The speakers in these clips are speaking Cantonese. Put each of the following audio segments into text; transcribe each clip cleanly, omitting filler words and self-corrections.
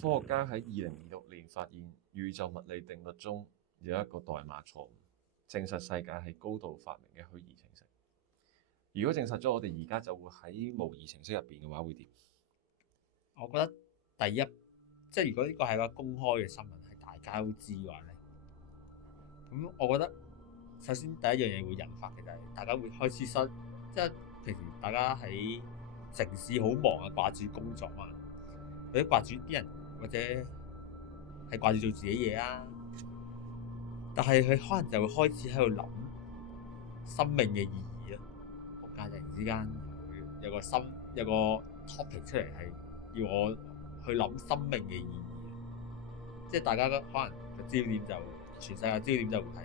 科學家喺2026年發現宇宙物理定律中有一個代碼錯誤，證實世界係高度發明嘅虛擬程式。如果證實咗，我哋而家就會喺模擬程式入邊嘅話，會點？我覺得第一，即係如果呢個係個公開嘅新聞，係大家都知嘅話咧，咁我覺得首先第一樣嘢會引發嘅就係大家會開始即係平時大家喺城市好忙啊，掛住工作啊，或者掛住啲人，或者係掛住做自己嘢啊，但係佢可能就會開始喺度諗生命嘅意義啊！仆街突然之間有個 topic 出嚟係要我去諗生命嘅意義，即係大家可能個焦點就全世界焦點就會係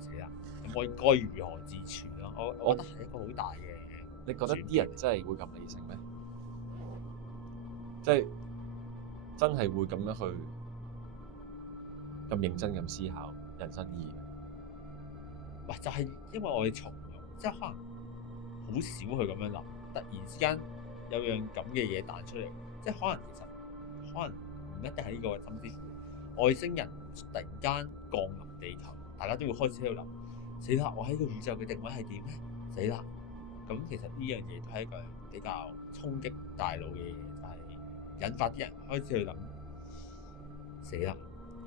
死啦，咁我應該如何自處咯？我覺得係一個好大嘅。你覺得啲人真係會咁理性咩？即係真係會咁樣去咁認真咁思考人生意義咩？喂，就係因為我哋從即係可能好少去咁樣諗，突然之間有樣咁嘅嘢彈出嚟，即係可能唔一定係呢個，甚至乎外星人突然間降臨地球，大家都會開始喺度諗：死啦！我喺個宇宙嘅定位係點咧？死啦！咁其實呢樣嘢都係一個比較衝擊大腦嘅嘢，就係引發啲人開始去諗：死啦！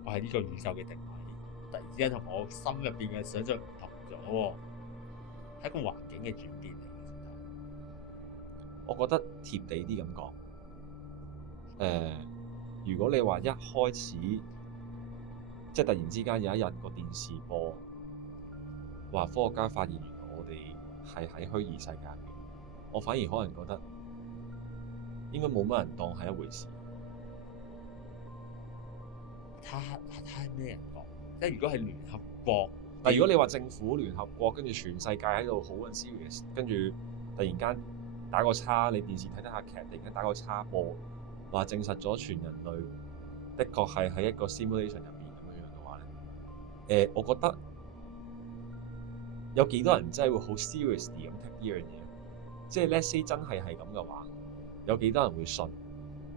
我係呢個宇宙嘅定位，突然之間同我心入邊嘅想像唔同咗喎，係一個環境嘅轉變嚟嘅。我覺得貼地啲咁講，如果你話一開始即係突然之間有一日個電視播話科學家發現原來我哋係喺虛擬世界嘅，我反而可能覺得應該冇乜人當係一回事。睇下咩人講，即係如果係聯合國，但如果你話政府聯合國跟住全世界喺度好 serious，跟住突然間打個叉，你電視睇下劇，突然間打個叉播話證實咗全人類的確係喺一個 simulation 入邊咁樣嘅話咧，我覺得有幾多人真係會好 seriously 咁 take 呢樣嘢？即係 let's say 真係咁嘅話，有幾多人會信？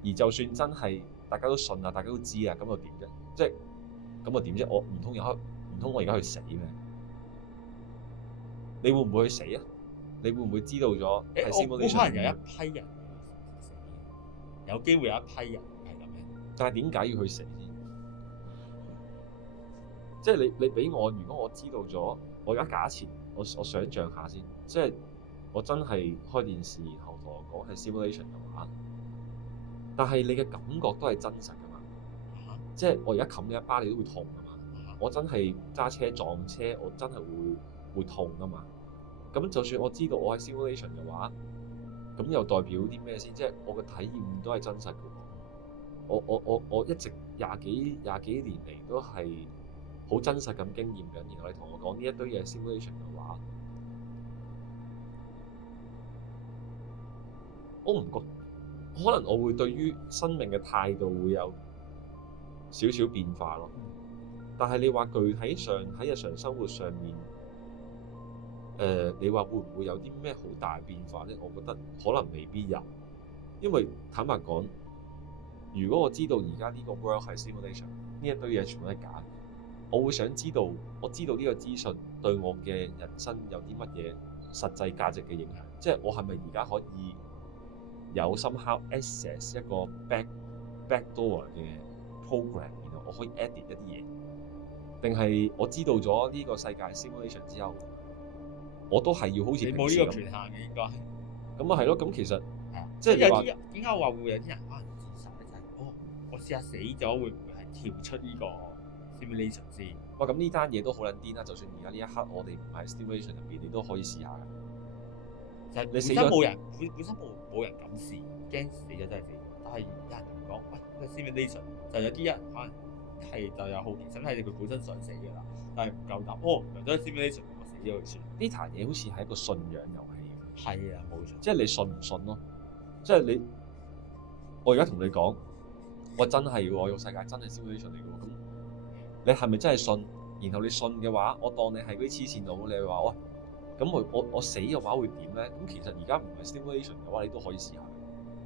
而就算真係大家都信啊，大家都知啊，咁又點啫？即係咁又點啫？我唔通我而家去死咩？你會唔會去死啊？你會唔會知道咗係 simulation？可能有一批人會死，有機會有一批人係咁樣。但係點解要去死先？即係你俾我，如果我知道咗，我而家假設我想像下先，即係我真係開電視，然後同我講係 simulation 嘅話，但係你嘅感覺都係真實㗎嘛？即係我而家冚你一巴，你都會痛㗎嘛？我真係揸車撞車，我真係會痛㗎嘛？咁就算我知道我係 simulation 嘅話，咁又代表啲咩先？即係我嘅體驗都係真實嘅喎。我一直廿幾年嚟都係好真實咁經驗緊，然後你同我講呢一堆嘢 simulation 嘅話，我唔覺，可能我會對於生命嘅態度會有少少變化咯。但係你話具體上喺日常生活上面，你話會唔會有啲咩好大變化咧？我覺得可能未必有，因為坦白講，如果我知道而家呢個 world 係 simulation，呢一堆嘢全部都係假嘅，我會想知道，我知道呢個資訊對我嘅人生有啲乜嘢實際價值嘅影響，即係我係咪而家可以有 somehow access 一個 backdoor 嘅 program，然後我可以 edit 一啲嘢，定係我知道咗呢個世界 simulation 之後，我都係要好似你冇呢個權限嘅應該。咁啊係咯，咁其實即係有啲人點解我話會有啲人可能自殺咧？就係我試下死咗，會唔會係跳出呢個 simulation 先？哇！咁呢單嘢都好撚癲啦！就算而家呢一刻我哋唔係 simulation 入邊，你都可以試下嘅。就係你死咗本身冇人敢試，驚死咗真係死咗。但係有人講喂，呢個 simulation 就有啲人可能係就有好奇心，係佢本身想死㗎啦，但係唔夠膽。原來都係 simulation，我死咗佢算。呢壇嘢好似係一個信仰遊戲。係啊，冇錯。即係你信唔信咯？即係你，我而家同你講，我真係喎，個世界真係 simulation 嚟嘅喎。咁你係咪真係信？然後你信嘅話，我當你係嗰啲黐線佬，你話喂，咁我死嘅話會點咧？咁其實而家唔係 simulation 嘅話，你都可以試下。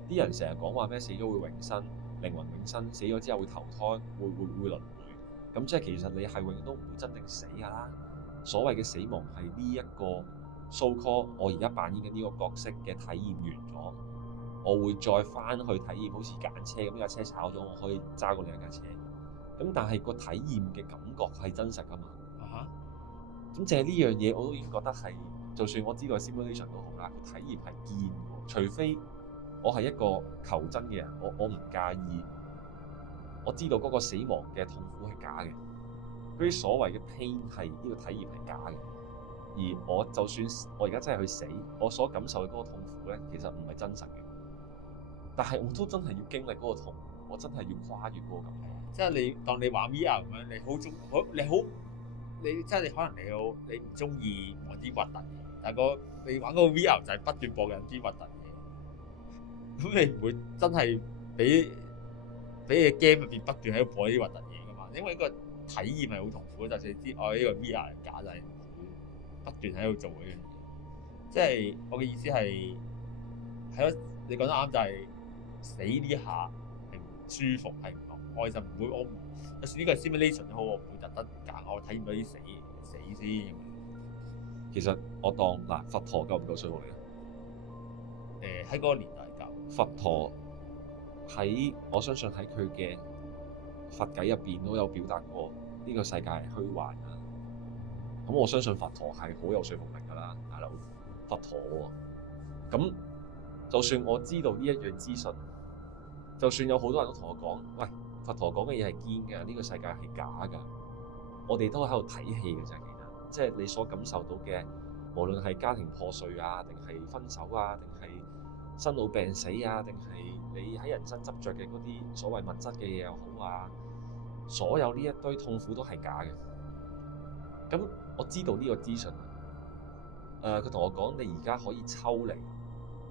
啲人成日講話咩死咗會永生，靈魂永生，死咗之後會投胎，會輪迴。咁即係其實你係永遠都唔會真正死㗎啦。所謂嘅死亡係呢一個 so call 我而家扮演緊呢個角色嘅體驗完咗，我會再翻去體驗，好似揀車咁，架車炒咗，我可以揸過另一架車。咁但係個體驗嘅感覺係真實㗎嘛？咁淨係呢樣嘢我都已經覺得係，就算我知道係 simulation 都好啦，個體驗係堅喎。除非我係一個求真嘅人，我唔介意，我知道嗰個死亡嘅痛苦係假嘅，嗰啲所謂嘅 pain 係呢個體驗係假嘅。而我就算我而家真係去死，我所感受嘅嗰個痛苦咧，其實唔係真實嘅。但係我都真係要經歷嗰個痛，我真係要跨越嗰個感覺。即係你當你玩 VR 咁樣，你即係你可能你唔中意玩啲核突嘢，但係你玩嗰個 VR 就係不斷播緊啲核突嘢，咁你唔會真係俾你 game 入邊不斷喺度播啲核突嘢噶嘛？因為呢個體驗係好痛苦，就算知呢個 VR 係假，就係不斷喺度做嗰樣嘢。即係我嘅意思係咯，你講得啱，就係死呢下係唔舒服，係唔開心，唔會我唔。就算呢個係 simulation 都好，我唔會特登揀我體驗到啲死先。其實我當嗱佛陀夠唔夠說服你咧？喺嗰個年代夠。佛陀我相信喺佢嘅佛偈入邊都有表達過呢個世界係虛幻啊。咁我相信佛陀係好有說服力㗎啦，大佬佛陀喎。咁就算我知道呢一樣資訊，就算有好多人都同我講，喂，佛陀講嘅嘢係堅嘅，呢個世界係假㗎。我哋都喺度睇戲嘅啫，其實即係你所感受到嘅，無論係家庭破碎啊，定係分手啊，定係生老病死啊，定係你喺人生執着嘅嗰啲所謂物質嘅嘢又好啊，所有呢一堆痛苦都係假嘅。咁我知道呢個資訊啊，佢同我講，你而家可以抽離，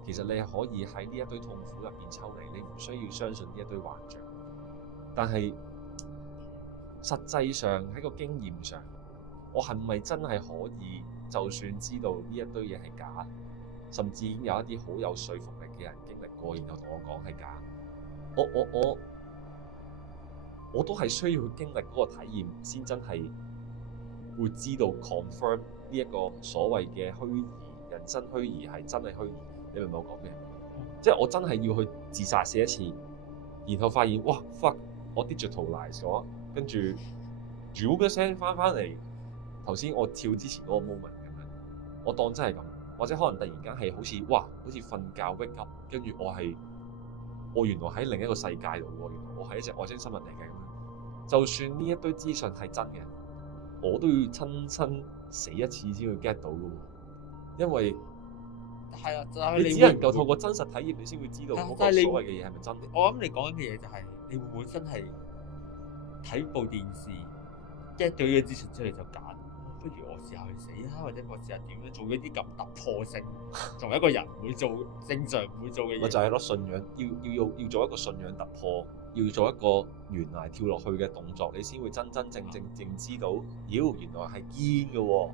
其實你係可以喺呢一堆痛苦入邊抽離，你唔需要相信呢一堆幻象。但係實際上喺個經驗上，我係咪真係可以就算知道呢一堆嘢係假，甚至已經有一啲好有說服力嘅人經歷過，然後同我講係假，我都係需要去經歷嗰個體驗，先真係會知道 confirm 呢一個所謂嘅虛擬人生虛擬係真係虛擬。你明唔明我講咩？即係我真係要去自殺死一次，然後發現哇 fuck， 我 digitalize 咗，跟住啾嘅聲翻嚟，頭先我跳之前嗰個 moment 咁樣，我當真係咁，或者可能突然間係好似瞓覺 wake up，跟住我原來喺另一個世界度喎，原來我係一隻外星生物嚟嘅咁樣。就算呢一堆資訊係真嘅，我都要親身死一次先會 get 到嘅喎，因為係啊，就係你只能夠透過真實體驗，你先會知道嗰個所謂嘅嘢係咪真。我諗你講緊嘅嘢就係，你會唔會真係睇部電視 get 到呢個資訊出嚟就揀？不如我試下去死啦，或者我試下點樣做一啲咁突破性，同一個人會做正常唔會做嘅嘢。咪就係咯，信仰要做一個信仰突破，要做一個懸崖跳落去嘅動作，你先會真正知道，原來係堅嘅喎。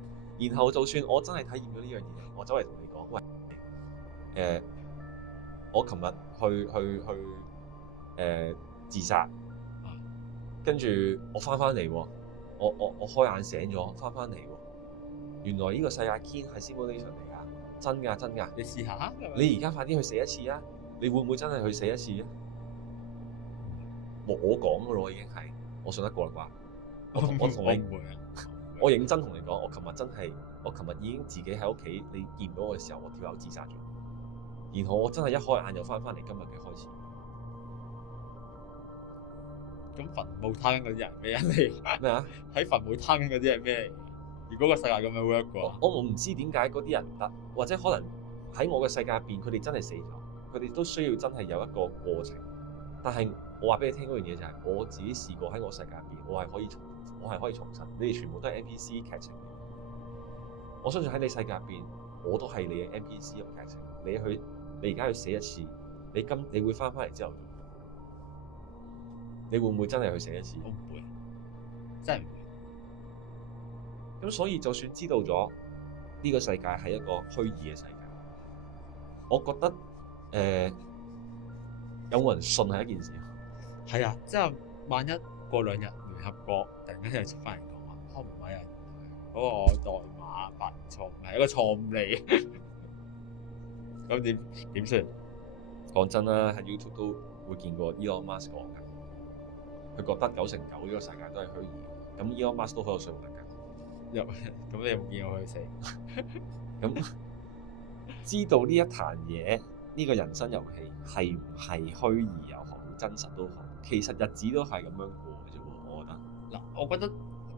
然後就算我真係體驗咗呢樣嘢，我走嚟同你講，喂，我琴日去自殺，跟住我翻嚟喎，我開眼醒咗，翻嚟喎，原來呢個世界堅係 simulation 嚟㗎，真㗎，你試下，你而家快啲去死一次啊！你會唔會真係去死一次啊？我講㗎咯，已經係，我信得過啦啩？我同你唔會啊！我認真同你講，我琴日已經自己喺屋企，你見到我嘅時候，我跳樓自殺咗。然後我真係一開眼又翻嚟今日嘅開始。咁墳墓攤緊嗰啲人咩人嚟？咩啊？喺墳墓攤緊嗰啲係咩嚟？如果個世界咁樣 work 嘅話，我唔知點解嗰啲人唔得，或者可能喺我嘅世界入邊，佢哋真係死咗，佢哋都需要真係有一個過程。但係我話俾你聽嗰樣嘢就係，我自己試過喺我世界入邊，我係可以重生。你哋全部都係 NPC 劇情嚟。我相信喺你世界入邊，我都係你嘅 NPC 嘅劇情。你而家去死一次，你會翻嚟之後，你會唔會真係去死一次？我唔會，真係唔會。咁所以就算知道咗呢個世界係一個虛擬嘅世界，我覺得有冇人信係一件事。係啊，即係萬一過2日聯合國突然間又出翻嚟講話，唔係啊，嗰個代碼發錯誤係一個錯誤嚟，咁點算？講真啦，喺 YouTube 都會見過 Elon Musk 講嘅，佢覺得9成9呢個世界都係虛擬，咁 Elon Musk 都好有說服力嘅。咁你有冇見過佢死？咁知道呢一壇嘢，呢個人生遊戲係唔係虛擬又好，真實都好，其實日子都係咁樣過嘅啫喎，我覺得。嗱，我覺得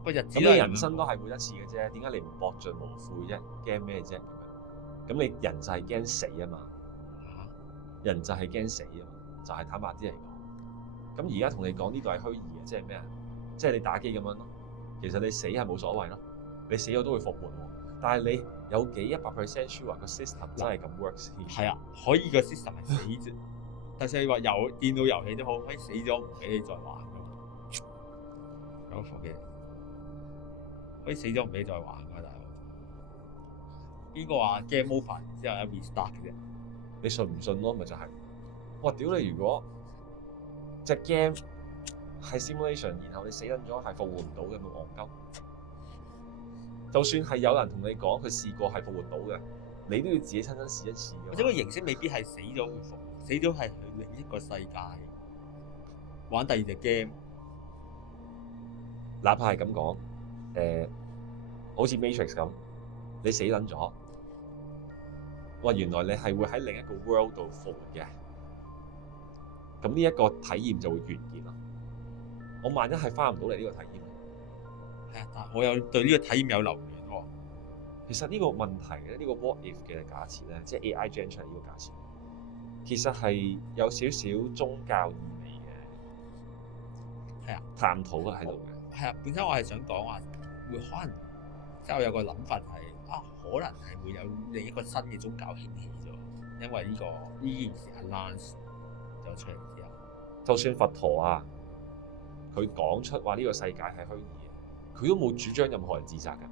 個日子咁你人生都係每一次嘅啫，點解你唔搏盡無悔啫？驚咩啫？咁你人就係驚死啊嘛，人就係驚死啊嘛，就係坦白啲嚟講。咁而家同你講呢度係虛擬嘅，即係咩啊？即係你打機咁樣咯。其實你死係冇所謂咯，你死咗都會復活喎。但係你有幾100% sure 個 system 真係咁 work 先？係啊，可以個 system 係死啫。但係你話有電腦遊戲都好，可以死咗唔俾你再玩㗎嘛？有伏嘅，可以死咗唔俾你再玩㗎，大佬。邊個話 game over 之後有 restart 嘅啫？你信唔信咯？咪就係、哇！屌你！如果隻 game 係 simulation，然後你死撚咗係復活唔到嘅，咪戇鳩。就算係有人同你講佢試過係復活到嘅，你都要自己親身試一次㗎。或者個形式未必係死咗會復，死咗係去另一個世界玩第二隻 game。哪怕係咁講，好似 Matrix 咁，你死撚咗，哇！原來你係會喺另一個 world 度復活嘅，咁呢一個體驗就會完結咯。我萬一係翻唔到嚟呢個體驗，係啊，但係我有對呢個體驗有留戀喎。其實呢個問題咧，呢個 what if 嘅假設咧，即係 AI gen 出嚟呢個假設，其實係有少少宗教意味嘅，係啊，探討喺度嘅。係啊，本身我係想講話，會可能即係我有個諗法係啊，可能係會有另一個新嘅宗教興起咗，因為呢件事 announce 咗出嚟之後，就算佛陀啊，佢講出話呢個世界係虛擬嘅，佢都冇主張任何人自殺㗎。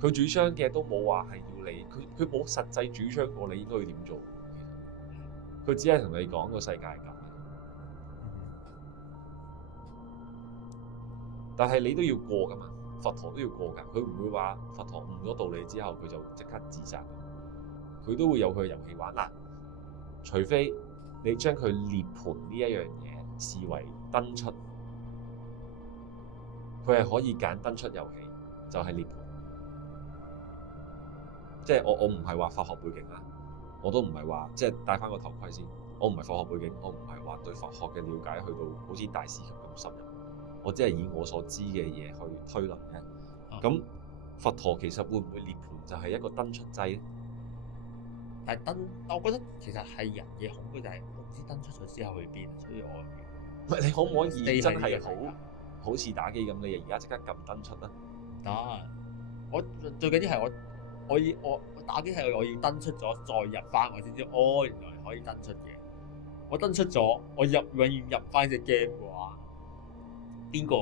佢主張嘅都冇話係要你，佢冇實際主張過你應該要點做。其實佢只係同你講個世界係咁。但係你都要過㗎嘛，佛陀都要過㗎。佢唔會話佛陀悟咗道理之後佢就即刻自殺。佢都會有佢嘅遊戲玩啦。除非你將佢涅槃呢一樣嘢視為登出，佢係可以揀登出遊戲，就係涅槃。即係我唔係話佛學背景啦，我都唔係話即係戴翻個頭盔先。我唔係佛學背景，我唔係話對佛學嘅了解去到好似大師級咁深入。我只係以我所知嘅嘢去推論嘅。咁佛陀其實會唔會涅槃就係一個登出劑咧？但係我覺得其實係人嘅恐懼就係我唔知登出咗之後去邊，所以我唔係你可唔可以真係好好似打機咁？你而家即刻撳登出啊？得，我最緊要係我打機係我要登出咗再入翻我先知，哦原來可以登出嘅。我登出咗，我永遠入翻隻 game 嘅話，邊個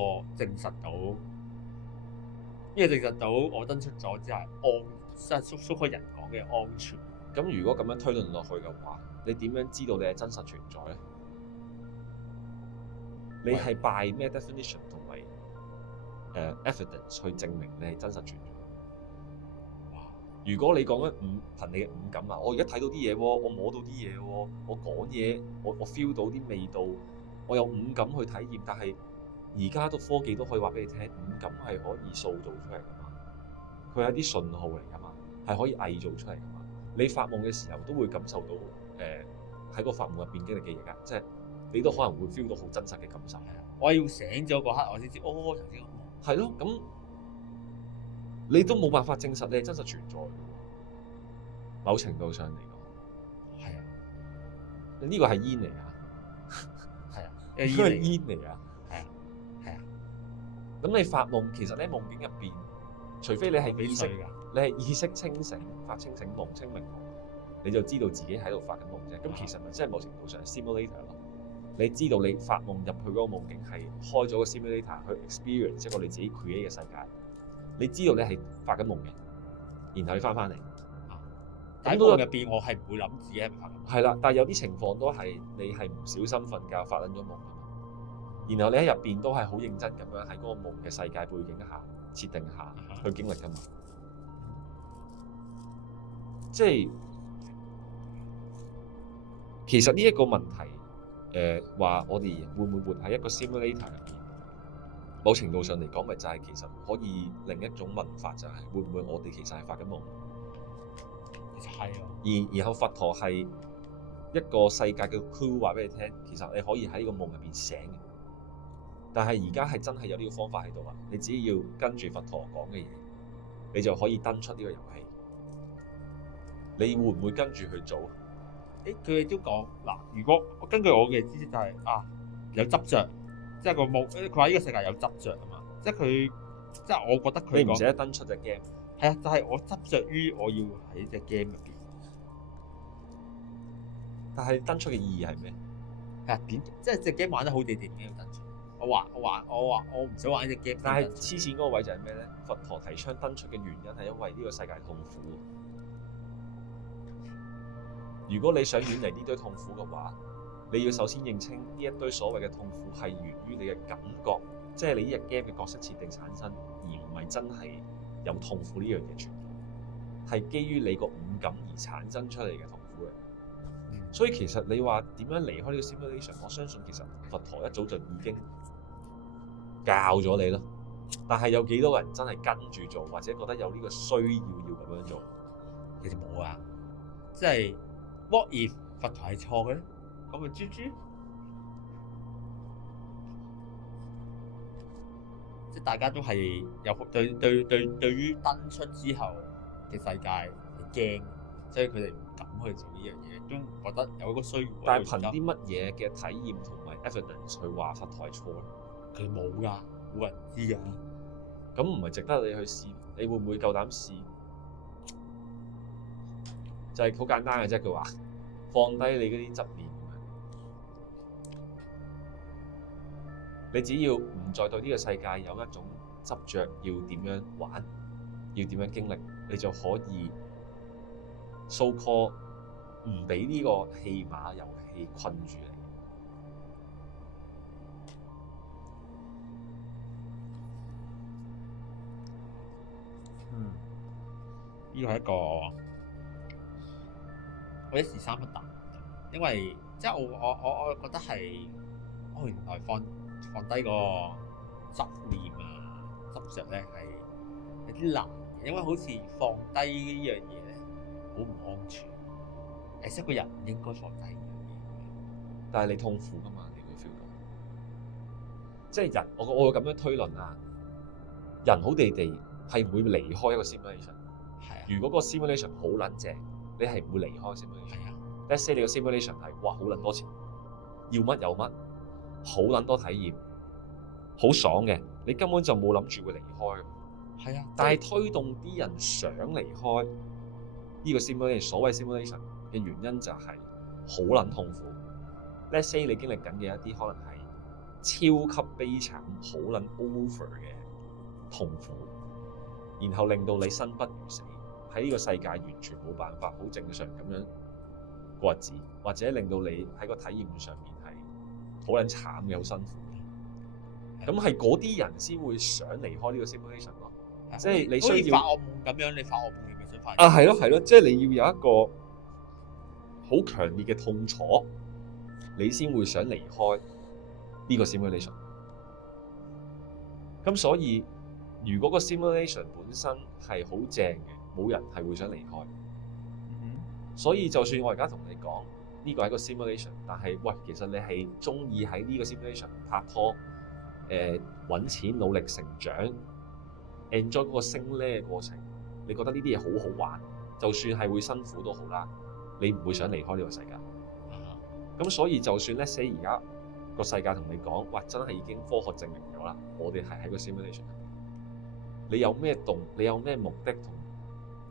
證實到？邊個證實到我登出咗之後即係蘇開人講嘅安全？咁如果咁樣推論落去嘅話，你點樣知道你係真實存在咧？你係 by 咩 definition 同埋evidence 去證明你係真實存在？如果你講緊憑你嘅五感啊，我而家睇到啲嘢喎，我摸到啲嘢喎，我講嘢，我 feel 到啲味道，我有五感去體驗。但係而家都科技都可以話俾你聽，五感係可以塑造出嚟噶嘛，佢係一啲信號嚟噶嘛，係可以偽造出嚟噶嘛。你發夢嘅時候都會感受到喺個發夢入邊經歷嘅嘢㗎，即係你都可能會 feel 到好真實嘅感受。我要醒咗嗰刻，我先知頭先係咯，咁你都冇辦法證實你係真實存在嘅。某程度上嚟講，係啊，呢個係煙嚟啊，係啊，呢個係煙嚟啊，係啊，係啊。咁你發夢其實喺夢境入邊，除非你係意識㗎，你係意識清醒、發清醒夢、清明夢，你就知道自己喺度發緊夢啫。咁其實咪即係某程度上 simulator 咯。你知道你發夢入去嗰個夢境係開咗個 simulator 去 experience 一個你自己 create 嘅世界，你知道你係發緊夢嘅，然後你翻嚟，但喺都有夢入邊，我係唔會諗自己係咪發緊夢。係啦，但係有啲情況都係你係唔小心瞓覺發撚咗夢㗎嘛，然後你喺入邊都係好認真咁樣喺嗰個夢嘅世界背景下設定下去經歷㗎嘛，即係其實呢一個問題，話我哋會唔會活喺一個 simulator 入邊？某程度上嚟講，咪就係其實可以另一種問法，就係會唔會我哋其實係發緊夢？其實係啊。然後佛陀係一個世界嘅 clue 話俾你聽，其實你可以喺呢個夢入邊醒嘅。但係而家係真係有呢個方法喺度啊！你只要跟住佛陀講嘅嘢，你就可以登出呢個遊戲。你會唔會跟住去做？佢哋都講嗱，如果根據我嘅知識就係、有執着，即係個夢，佢話呢個世界有執着啊嘛，即係我覺得佢講你唔捨得登出隻 game，係啊，就係我執着於我要喺隻 game 入邊。但係登出嘅意義係咩？係啊，點即係隻 game 玩得好地地，點解要登出？我唔想玩呢隻 game。但係黐線嗰個位就係咩咧？佛陀提倡登出嘅原因係因為呢個世界痛苦。如果你想遠離呢堆痛苦嘅話，你要首先認清呢一堆所謂嘅痛苦係源於你嘅感覺，即係你呢隻 game 嘅角色設定產生，而唔係真係有痛苦呢樣嘢存在，係基於你個五感而產生出嚟嘅痛苦嘅。所以其實你話點樣離開呢個 simulation， 我相信其實佛陀一早就已經教咗你咯。但係有幾多人真係跟住做，或者覺得有呢個需要咁樣做？其實冇啊，即係 what if 佛陀係錯嘅咧？咁咪豬豬？即係大家都係有對於登出之後嘅世界係驚，所以佢哋唔敢去做呢樣嘢，都覺得有一個需要。但係憑啲乜嘢嘅體驗同埋 evidence 去話佛陀係錯咧？佢冇㗎，冇人知㗎。咁唔係值得你去試？你會唔會夠膽試？就係好簡單嘅啫，佢話放低你嗰啲執念，你只要唔再對呢個世界有一種執着，要點樣玩，要點樣經歷，你就可以 so call 唔俾呢個戲碼遊戲困住你。呢個係一個我一時三不答，因為即係我覺得係，原來放低個執念啊、執着咧係有啲難嘅，因為好似放低呢樣嘢咧好唔安全，即係個人唔應該放低呢樣嘢。但係你痛苦㗎嘛，你會 feel 到，即係人，我會咁樣推論啊，人好地地係唔會離開一個 simulation。如果個 simulation 好撚正，你係唔會離開 simulation。Let's say 你個 simulation 係哇好撚多錢，要乜有乜，好撚多體驗，好爽嘅，你根本就冇諗住會離開。係啊，但係推動啲人想離開呢個 simulation，所謂 simulation 嘅原因就係好撚痛苦。Let's say 你經歷緊嘅一啲可能係超級悲慘、好撚 over 嘅痛苦，然後令到你生不如死。喺呢個世界完全冇辦法好正常咁樣過日子，或者令到你喺個體驗上面係好撚慘嘅，好辛苦嘅。咁係嗰啲人先會想離開呢個 simulation 咯。即係你需要發惡夢咁樣，你發惡夢你咪想發係咯係咯，即係你要有一個好強烈嘅痛楚，你先會想離開呢個 simulation。咁所以如果個 simulation 本身係好正嘅，冇人係會想離開。所以就算我而家同你講呢個係一個 simulation，但係喂，其實你係鍾意喺呢個 simulation 拍拖、揾錢、努力成長、enjoy 嗰個升 level 嘅過程，你覺得呢啲嘢好好玩，就算係會辛苦都好啦，你唔會想離開呢個世界。咁所以就算 let's say 而家個世界同你講，哇，真係已經科學證明咗啦，我哋係喺個 simulation 入邊，你有咩你有咩目的同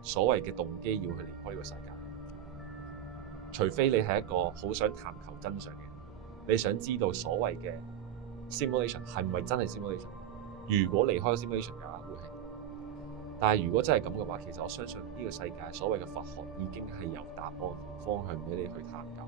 所謂嘅動機要去離開呢個世界？除非你係一個好想探求真相嘅人，你想知道所謂嘅 simulation 係唔係真係 simulation？如果離開 simulation 嘅話，會係但係如果真係咁嘅話，其實我相信呢個世界所謂嘅佛學已經係有答案同方向俾你去探究。